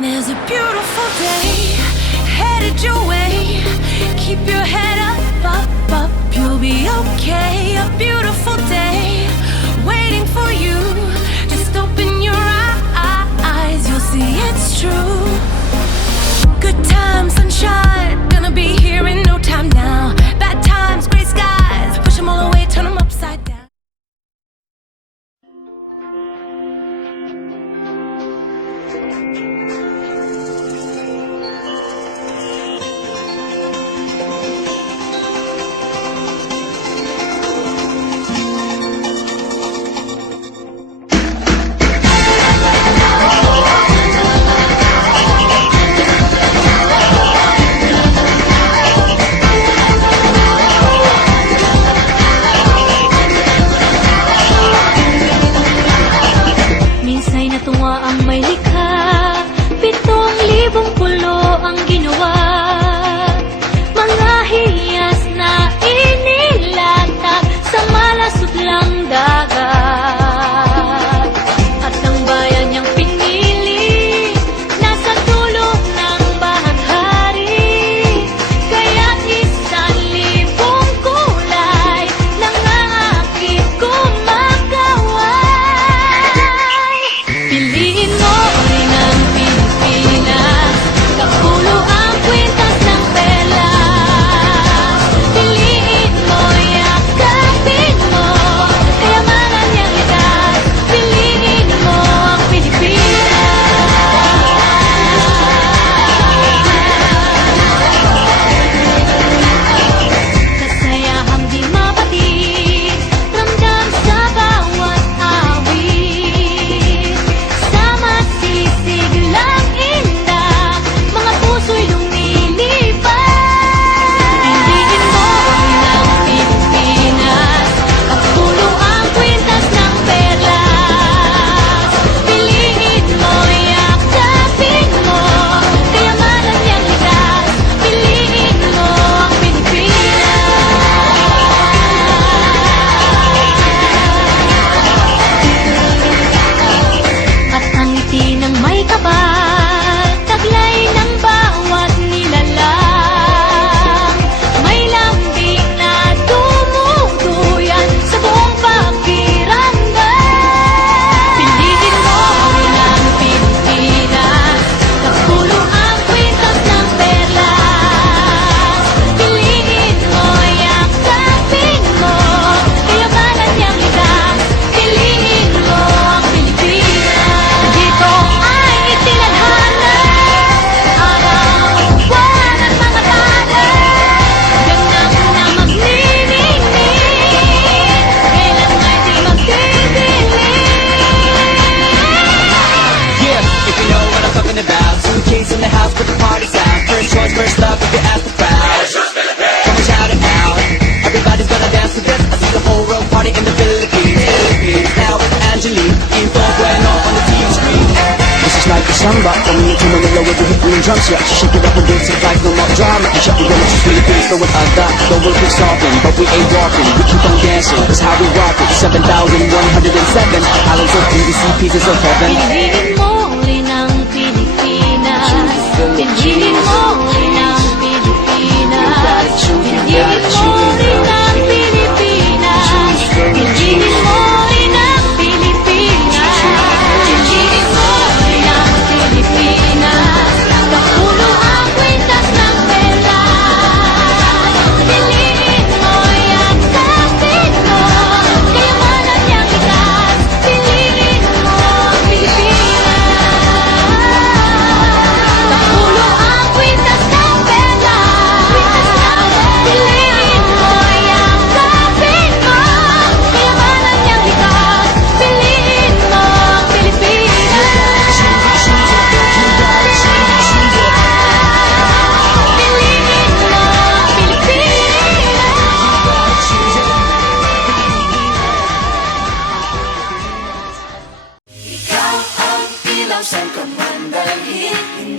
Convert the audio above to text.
There's a beautiful day headed your way. Keep your head up, you'll be okay. A beautiful day waiting for you. Just open your eyes, you'll see it's true. Good times, sunshine, gonna be here in no time now. Bad times, gray skies, push them all away, turn them upside down. Samba, coming into Manila with the hit and drums. Yeah, she shake it up and dance it like no more drama. And shut the door, she's Philippines, so what I got. Don't work, we're stopping, but we ain't walking. We keep on dancing, that's how we rock it. 7,107 islands of PVC, pieces of heaven. Piliin mo rin ang Pilipinas. Piliin mo rin ang Pilipinas. Piliin mo rin ang Pilipinas. Piliin mo rin ang Pilipinas. Piliin mo rin ang Pilipinas. Kapulo ang kwintas ng perlas. Piliin mo yan kapit mo. Kayamanan niyang likas. Piliin mo ang Pilipinas. Kapulo ang kwintas ng perlas. Piliin mo yan kapit mo. Kayamanan niyang likas. Piliin mo ang Pilipinas. Ikaw ang ilaw saan ka man dalhin.